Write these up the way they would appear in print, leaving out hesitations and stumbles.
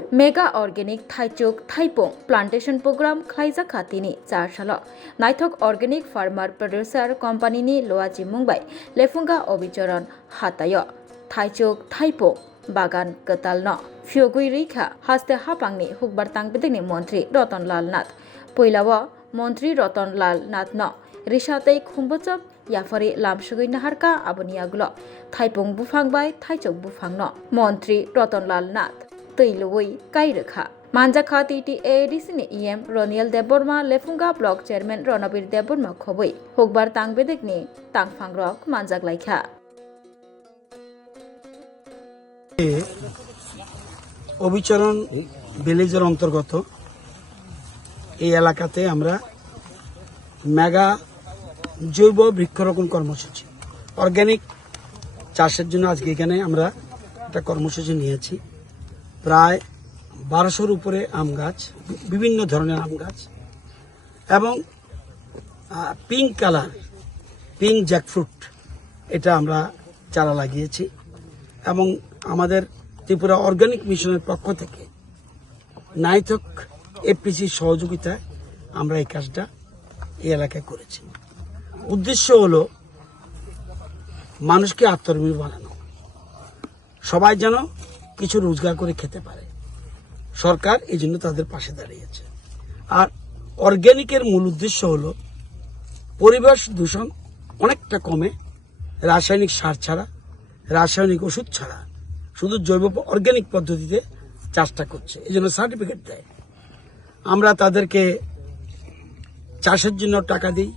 Mega organic थाइचुक थाइपों plantation programme खाइजा खातीनि 4 साल नाइथक अर्गेनिक फार्मार प्रोड्यूसर कंपनी लोआजी मुंबाई लेफुंगा अभिचरण हाताय थाइचुक थाइपों बागान कताल न फियोगुई रैखा हास्ते हापांगनि हुकबार तांगबिदिनि मंत्री रतनलाल नाथ पैलाव मंत्री रतनलाल नाथ न रिसातै खुंबचब याफारि लामसुगै नाहारका आबनियागुल थाइपों बुफांबाय थाइचुक बुफांन मंत्री रतनलाल नाथ तैलुई काइरखा मानजाखा टीटीएडीसीनि EM Ranial Debbarma Lefunga block chairman Ranbir Debbarma खबै हुकबार तांगबेदेकनि तांगफांग्रक मानजागलाइखा অবিচরণ ভিলেজের অন্তর্গত এই এলাকাতে আমরা মেগা জৈব বৃক্ষরোপণ কর্মসূচি অর্গানিক চাষের জন্য আজকে এখানে আমরা একটা কর্মসূচি নিয়েছি। প্রায় 1200-র উপরে আম গাছ, বিভিন্ন ধরনের আম গাছ এবং পিঙ্ক কালার পিঙ্ক জ্যাকফ্রুট এটা আমরা চারা লাগিয়েছি এবং আমাদের ত্রিপুরা অর্গানিক মিশনের পক্ষ থেকে নাইথক এফপিসির সহযোগিতায় আমরা এই কাজটা এই এলাকায় করেছি। উদ্দেশ্য হলো মানুষকে আত্মনির্ভর বানানো, সবাই যেন কিছু রোজগার করে খেতে পারে। সরকার এই জন্য তাদের পাশে দাঁড়িয়েছে। আর অর্গানিকের মূল উদ্দেশ্য হলো পরিবেশ দূষণ অনেকটা কমে, রাসায়নিক সার ছাড়া, রাসায়নিক ওষুধ ছাড়া শুধু জৈব অর্গানিক পদ্ধতিতে চাষটা করছে, এই জন্য সার্টিফিকেট দেয়। আমরা তাদেরকে চাষের জন্য টাকা দিই,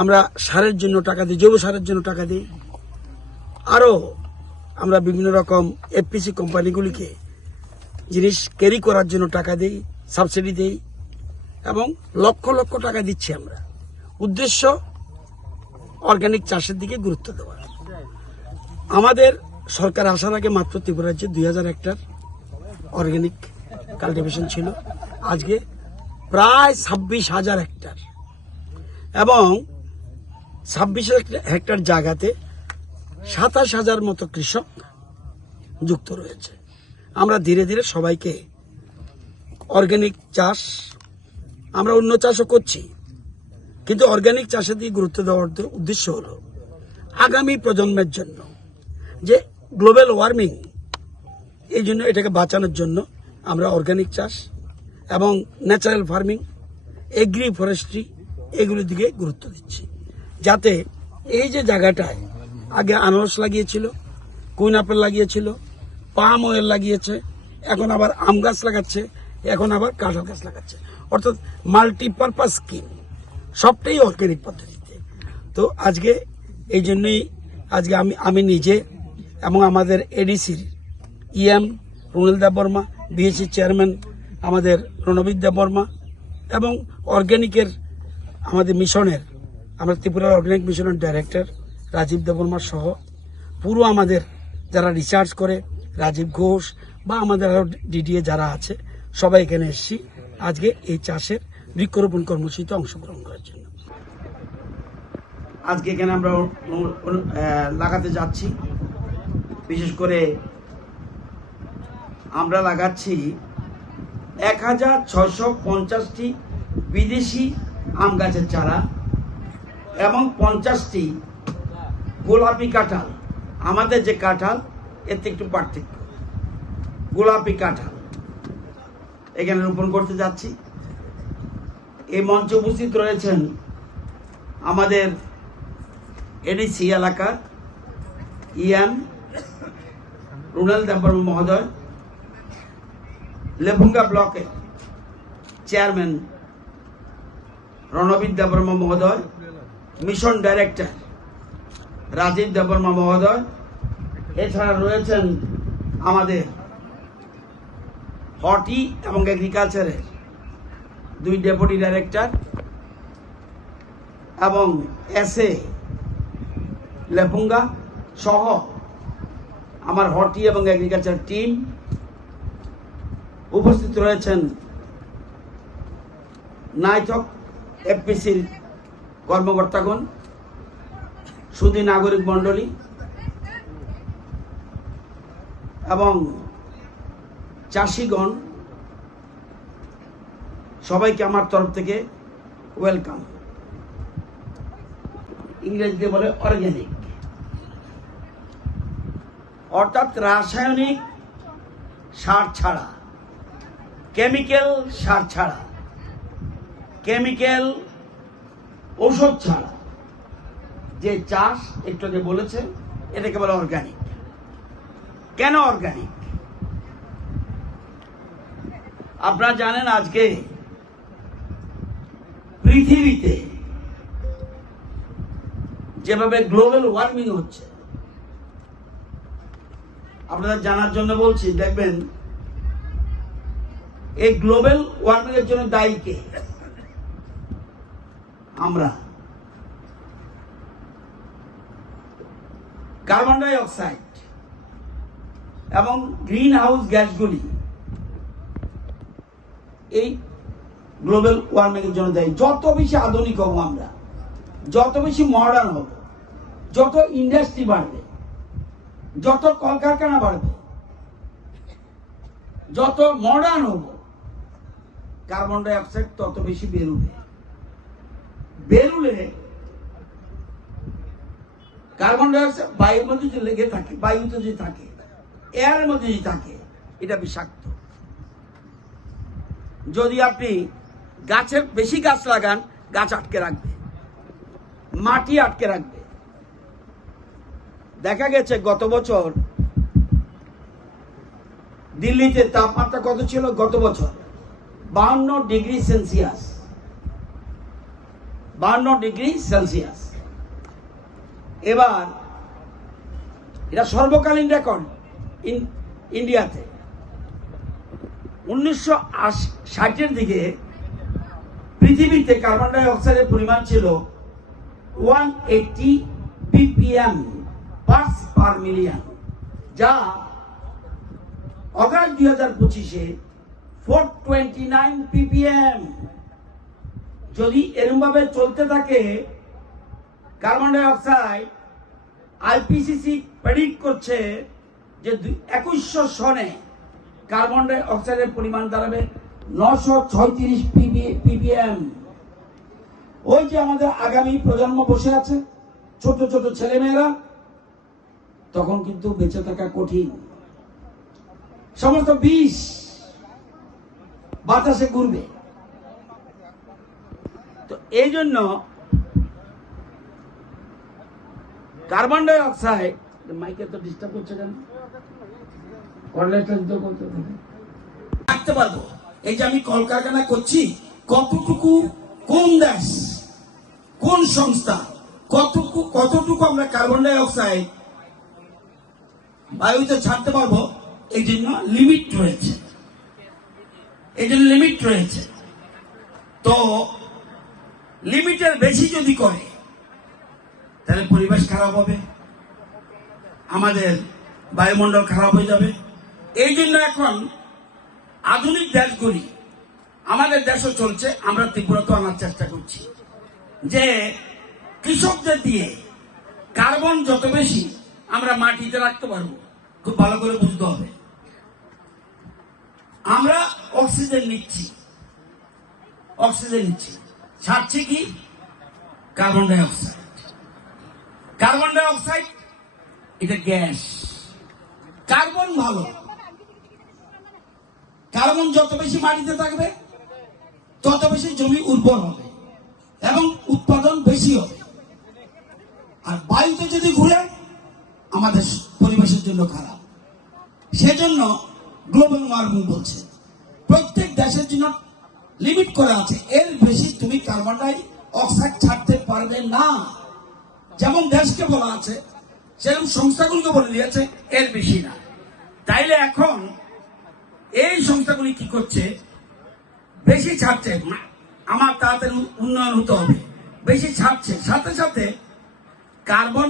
আমরা সারের জন্য টাকা দিই, জৈব সারের জন্য টাকা দিই, আরও আমরা বিভিন্ন রকম এফপিসি কোম্পানিগুলিকে জিনিস ক্যারি করার জন্য টাকা দিই, সাবসিডি দিই এবং লক্ষ লক্ষ টাকা দিচ্ছি আমরা। উদ্দেশ্য অর্গানিক চাষের দিকে গুরুত্ব দেওয়া। আমাদের সরকার আসার আগে মাত্র ত্রিপুরা রাজ্যে 2000 হেক্টর অর্গানিক কাল্টিভেশন ছিল, আজকে প্রায় 26,000 হেক্টর এবং 26 হেক্টর জায়গাতে 27,000 মতো কৃষক যুক্ত রয়েছে। আমরা ধীরে ধীরে সবাইকে অর্গানিক চাষ, আমরা অন্য চাষও করছি, কিন্তু অর্গানিক চাষের দিকে গুরুত্ব দেওয়ার উদ্দেশ্য হলো আগামী প্রজন্মের জন্য যে গ্লোবাল ওয়ার্মিং, এই জন্য এটাকে বাঁচানোর জন্য আমরা অর্গানিক চাষ এবং ন্যাচারাল ফার্মিং, এগ্রি ফরেস্ট্রি এগুলোর দিকে গুরুত্ব দিচ্ছি, যাতে এই যে জায়গাটায় আগে আনারস লাগিয়েছিল, কুইন আপেল লাগিয়েছিল, পাম অয়েল লাগিয়েছে, এখন আবার আম গাছ লাগাচ্ছে, এখন আবার কাঁঠাল গাছ লাগাচ্ছে, অর্থাৎ মাল্টিপারপাস স্কিম, সবটাই অর্গানিক পদ্ধতিতে। তো আজকে এই জন্যই আজকে আমি নিজে এবং আমাদের এডিসির ইএম রুনেল দেববর্মা, বিএসসি চেয়ারম্যান আমাদের রণবীর দেববর্মা এবং অর্গানিকের আমাদের মিশনের, আমরা ত্রিপুরা অর্গানিক মিশনের ডাইরেক্টর রাজীব দেববর্মা সহ পুরো আমাদের যারা রিসার্চ করে, রাজীব ঘোষ বা আমাদের আরও ডিডিএ যারা আছে, সবাই এখানে এসেছি আজকে এই চাষের বৃক্ষরোপণ কর্মসূচিতে অংশগ্রহণ করার জন্য। আজকে এখানে আমরা লাগাতে যাচ্ছি, বিশেষ করে আমরা লাগাচ্ছি 1650টি বিদেশি আম গাছের চারা এবং 50টি গোলাপি কাঁঠাল। আমাদের যে কাঁঠাল এতে একটু পার্থক্য, গোলাপি কাঁঠাল এখানে রোপণ করতে যাচ্ছি। এই মঞ্চে উপস্থিত রয়েছেন আমাদের এডিসি এলাকার ইএম রুনেল দেববর্মা মহোদয়, লেফুঙ্গা ব্লকের চেয়ারম্যান রণবীর দেববর্মা মহোদয়, মিশন ডাইরেক্টর রাজীব দেববর্মা মহোদয়, এছাড়া রয়েছেন আমাদের হর্টি এবং এগ্রিকালচারের 2 ডেপুটি ডাইরেক্টর এবং এসএ লেফুঙ্গা সহ আমার হর্টি এবং এগ্রিকালচার টিম। উপস্থিত রয়েছেন নাইথক এফপিসির কর্মকর্তাগণ, সুধী নাগরিক মণ্ডলী এবং চাষিগণ সবাইকে আমার তরফ থেকে ওয়েলকাম। ইংরেজিতে বলে অর্গানিক, অর্থাৎ রাসায়নিক সার ছাড়া, কেমিক্যাল সার ছাড়া, কেমিক্যাল ঔষধ ছাড়া যে চাষ একটু আগে বলেছে, এটাকে বলে অর্গানিক। কেন অর্গানিক? আপনারা জানেন আজকে পৃথিবীতে যেভাবে গ্লোবাল ওয়ার্মিং হচ্ছে, আপনাদের জানার জন্য বলছি, দেখবেন এই গ্লোবাল ওয়ার্মিং এর জন্য দায়ী কে? আমরা। কার্বন ডাই অক্সাইড এবং গ্রিন হাউস গ্যাসগুলি এই গ্লোবাল ওয়ার্মিং এর জন্য দায়ী। যত বেশি আধুনিক হব আমরা, যত বেশি মডার্ন হব, যত ইন্ডাস্ট্রি বাড়বে, যত কলকারখানা বাড়বে, যত মডার্ন হব, কার্বন ডাই অক্সাইড তত বেশি বেরোবে। বেরুলে কার্বন ডাই অক্সাইড বায়ুর মধ্যে যে লেগে থাকে, বায়ুতে যে থাকে, এয়ারের মধ্যে যে থাকে, এটা বিষাক্ত। যদি আপনি গাছের বেশি গাছ লাগান, গাছ আটকে রাখবে, মাটি আটকে রাখবে। দেখা গেছে গত বছর দিল্লিতে তাপমাত্রা কত ছিল? গত বছর 52 ডিগ্রি সেলসিয়াস। 52 degree Celsius. এবার এটা সর্বকালীন রেকর্ড ইন্ডিয়াতে। 1960-এর দিকে পৃথিবীতে কার্বন ডাই অক্সাইডের পরিমাণ ছিল 180 ppm পার্টস পার মিলিয়ন, যা অগাস্ট 2025-এ 429 ppm। যদি এরকম ভাবে চলতে থাকে carbon die oxide, IPCC predict করছে যে 2100 সনে কার্বন ডাই অক্সাইডের পরিমাণ দাঁড়াবে 936 ppm। ওই যে আমাদের আগামী প্রজন্ম বসে আছে, ছোট ছোট ছেলেমেয়েরা, তখন কিন্তু বেঁচে থাকা কঠিন। সমস্ত বিষ বাতাসে ঘুরবে। তো এই জন্য কার্বন ডাই অক্সাইড, মাইকে তো ডিস্টার্ব করছে কেন? থাকতে পারবো। এই যে আমি কলকারখানা করছি, কতটুকু কোন দেশ, কোন সংস্থা, কতটুকু আমরা কার্বন ডাই অক্সাইড বায়ুতে ছাড়তে পারবো, এই জন্য লিমিট রয়েছে। তো লিমিটের বেশি যদি করে তাহলে পরিবেশ খারাপ হবে, আমাদের বায়ুমণ্ডল খারাপ হয়ে যাবে। এই জন্য এখন আধুনিক দেশগুলি, আমাদের দেশও চলছে, আমরা তীব্রতা আনার চেষ্টা করছি যে কৃষকদের দিয়ে কার্বন যত বেশি আমরা মাটিতে রাখতে পারবো। খুব ভালো করে বুঝতে হবে, আমরা অক্সিজেন নিচ্ছি, ছাড়ছি কি? Carbon die oxide. Carbon die oxide এটা গ্যাস। কার্বন ভালো, কার্বন যত বেশি মাটিতে থাকবে তত বেশি জমি উর্বর হবে এবং উৎপাদন বেশি হবে। আর বায়ুতে যদি ঘুরে আমাদের পরিবেশের জন্য খারাপ। সেজন্য গ্লোবাল ওয়ার্মিং বলছে প্রত্যেক দেশের জন্য লিমিট করা আছে, এর বেশি তুমি কার্বন ডাই অক্সাইড ছাড়তে পারবে না। যেমন দেশকে বলা আছে, সেরকম সংস্থাগুলোকে বলে দিয়েছে এর বেশি না। তাইলে এখন এই সংস্থাগুলি কি করছে? বেশি ছাড়ছে, আমার তাড়াতাড়ি উন্নয়ন হতে হবে, বেশি ছাড়ছে, সাথে সাথে কার্বন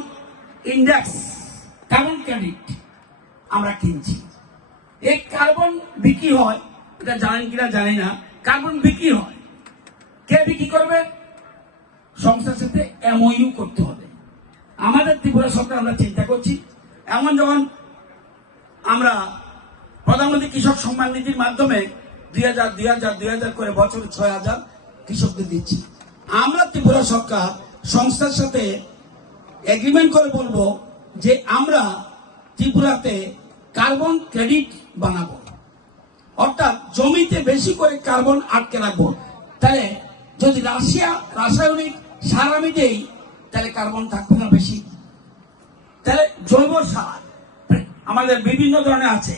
ইন্ডেক্স, কার্বন ক্রেডিট আমরা কিনছি। এই কার্বন বিক্রি হয়, এটা জানেন কিনা জানি না, কার্বন বিক্রি হয়। কে বিক্রি করবে? সংস্থার সাথে এমওইউ করতে হবে। আমাদের ত্রিপুরা সরকার আমরা চিন্তা করছি, এমন যখন আমরা প্রধানমন্ত্রী কৃষক সম্মান নিধির মাধ্যমে 2000 করে বছরে 6000 কৃষকদের দিচ্ছি। আমরা ত্রিপুরা সরকার সংস্থার সাথে এগ্রিমেন্ট করে বলবো যে আমরা ত্রিপুরাতে কার্বন ক্রেডিট বানাবো, অর্থাৎ জমিতে বেশি করে কার্বন আটকে রাখবো। তাহলে যদি রাসায়নিক সার আমি দেই তাহলে কার্বন থাকবে না বেশি। তাহলে জৈব সার আমাদের বিভিন্ন ধরনের আছে,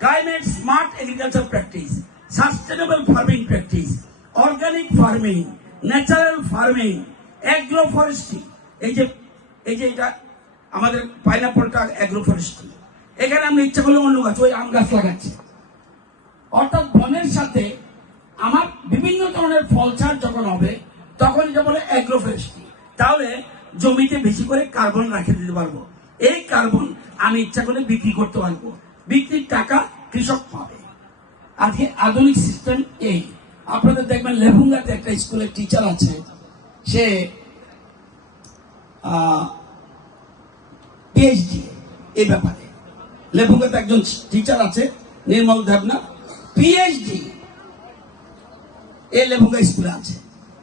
climate smart agriculture practice, sustainable farming practice, organic farming, natural farming, agro forestry. এই যে এটা আমাদের পাইনাপলটা অ্যাগ্রো ফরেস্ট্রি। এখানে আমরা ইচ্ছা করলে অন্য গাছ, ওই আম গাছ লাগাচ্ছি। অর্থাৎ বনের সাথে আমার বিভিন্ন ধরনের ফল চাষ যখন হবে তখন এটা বলে অ্যাগ্রো ফরেস্ট্রি। তাহলে জমিতে বেশি করে কার্বন রাখে দিতে পারবো। এই কার্বন আমি ইচ্ছা করে বিক্রি করতে পারবো, বিক্রির টাকা কৃষক পাবে। আজকে আধুনিক সিস্টেম এই। আপনাদের দেখবেন লেফুঙ্গাতে একটা স্কুলের টিচার আছে, সে পিএইচডি এই ব্যাপারে। লেফুঙ্গাতে একজন টিচার আছে নির্মল দেবনাথ, পিএইচডি এই লেফুঙ্গা স্কুলে আছে।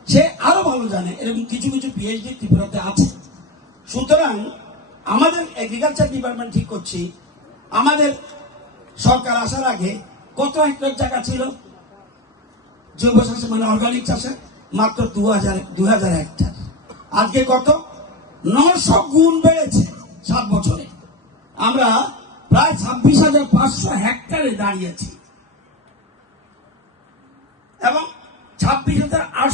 সে আরো ভালো জানে এরকম কিছু কিছু পিএইচডি ত্রিপুরাতে আছে। সুতরাং আমাদের এগ্রিকালচার ডিপার্টমেন্ট ঠিক করছি, আমাদের সরকার আসার আগে কত হেক্টর জায়গা ছিল জৈব চাষে, মানে অর্গানিক চাষে? মাত্র 2000 হেক্টর। আজকে কত? 900 গুণ বেড়েছে 7 বছরে। আমরা প্রায় 26,500 হেক্টরে দাঁড়িয়েছি এবং 26,800